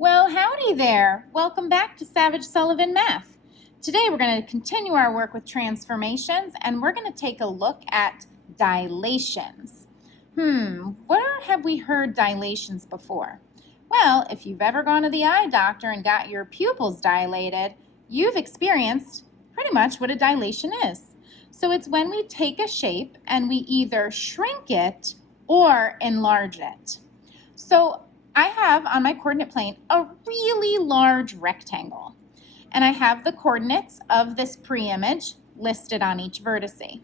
Well, howdy there. Welcome back to Savage Sullivan Math. Today we're going to continue our work with transformations and we're going to take a look at dilations. Where have we heard dilations before? Well, if you've ever gone to the eye doctor and got your pupils dilated, you've experienced pretty much what a dilation is. So it's when we take a shape and we either shrink it or enlarge it. So I have on my coordinate plane a really large rectangle, and I have the coordinates of this pre-image listed on each vertice.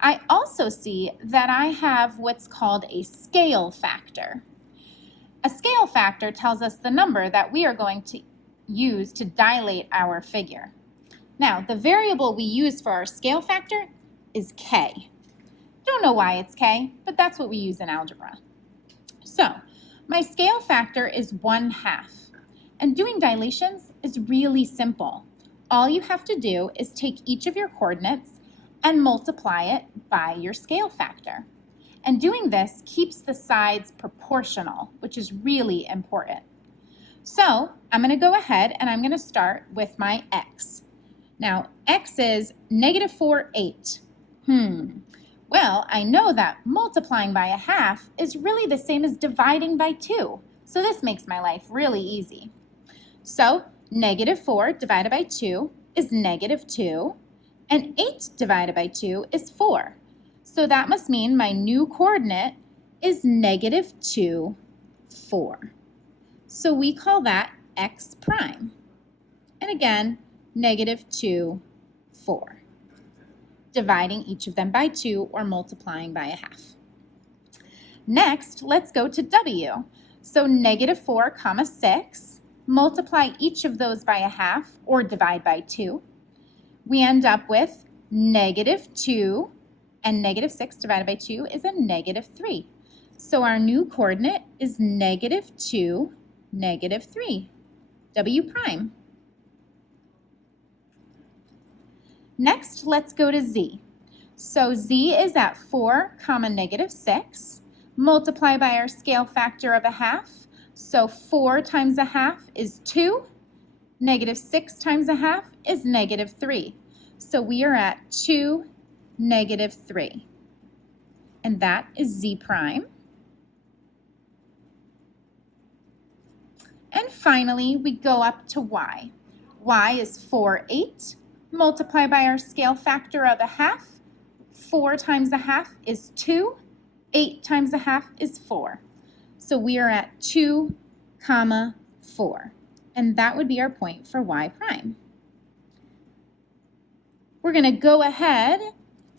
I also see that I have what's called a scale factor. A scale factor tells us the number that we are going to use to dilate our figure. Now, the variable we use for our scale factor is k. Don't know why it's k, but that's what we use in algebra. So, my scale factor is 1/2, and doing dilations is really simple. All you have to do is take each of your coordinates and multiply it by your scale factor. And doing this keeps the sides proportional, which is really important. So I'm going to go ahead and I'm going to start with my x. Now, x is -4/8. Well, I know that multiplying by 1/2 is really the same as dividing by 2. So this makes my life really easy. So -4 divided by 2 is -2, and 8 divided by 2 is 4. So that must mean my new coordinate is -2, 4. So we call that x prime. And again, -2, 4. Dividing each of them by 2 or multiplying by 1/2. Next, let's go to w. So -4, 6, multiply each of those by 1/2 or divide by 2. We end up with -2, and -6 divided by 2 is a -3. So our new coordinate is -2, -3, w prime. Next, let's go to z. So z is at 4, -6. Multiply by our scale factor of 1/2. So 4 times 1/2 is 2. -6 times 1/2 is -3. So we are at 2, -3. And that is z prime. And finally, we go up to y. Y is 4/8. Multiply by our scale factor of 1/2. 4 times 1/2 is 2. 8 times 1/2 is 4. So we are at 2, 4. And that would be our point for y prime. We're going to go ahead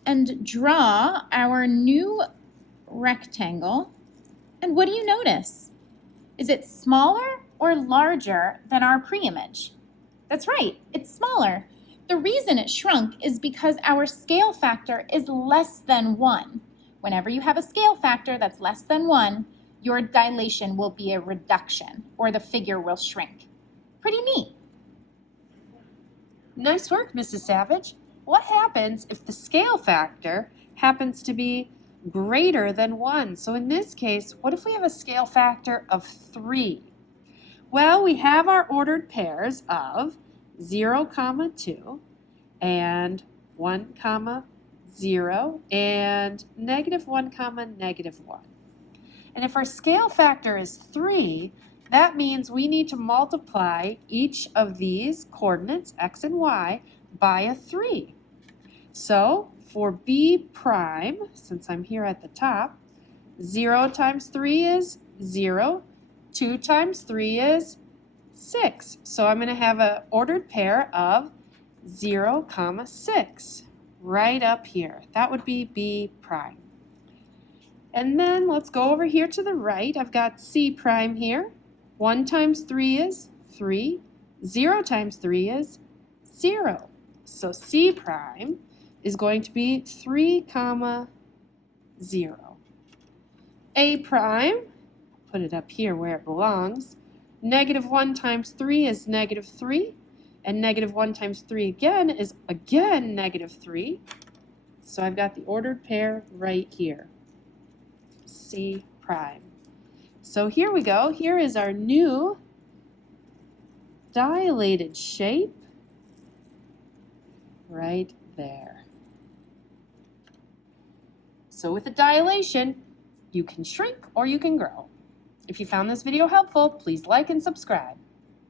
and draw our new rectangle. And what do you notice? Is it smaller or larger than our pre-image? That's right, it's smaller. The reason it shrunk is because our scale factor is less than 1. Whenever you have a scale factor that's less than 1, your dilation will be a reduction, or the figure will shrink. Pretty neat. Nice work, Mrs. Savage. What happens if the scale factor happens to be greater than 1? So in this case, what if we have a scale factor of 3? Well, we have our ordered pairs of 0, 2, and 1, 0, and -1, -1. And if our scale factor is 3, that means we need to multiply each of these coordinates, x and y, by a 3. So for b prime, since I'm here at the top, 0 times 3 is 0. 2 times 3 is 6. So I'm going to have an ordered pair of 0, 6 right up here. That would be b prime. And then let's go over here to the right. I've got c prime here. 1 times 3 is 3. 0 times 3 is 0. So c prime is going to be 3, 0. A prime, put it up here where it belongs. -1 times 3 is -3, and -1 times 3 again is again -3. So I've got the ordered pair right here, C prime. So here we go. Here is our new dilated shape right there. So with a dilation, you can shrink or you can grow. If you found this video helpful, please like and subscribe.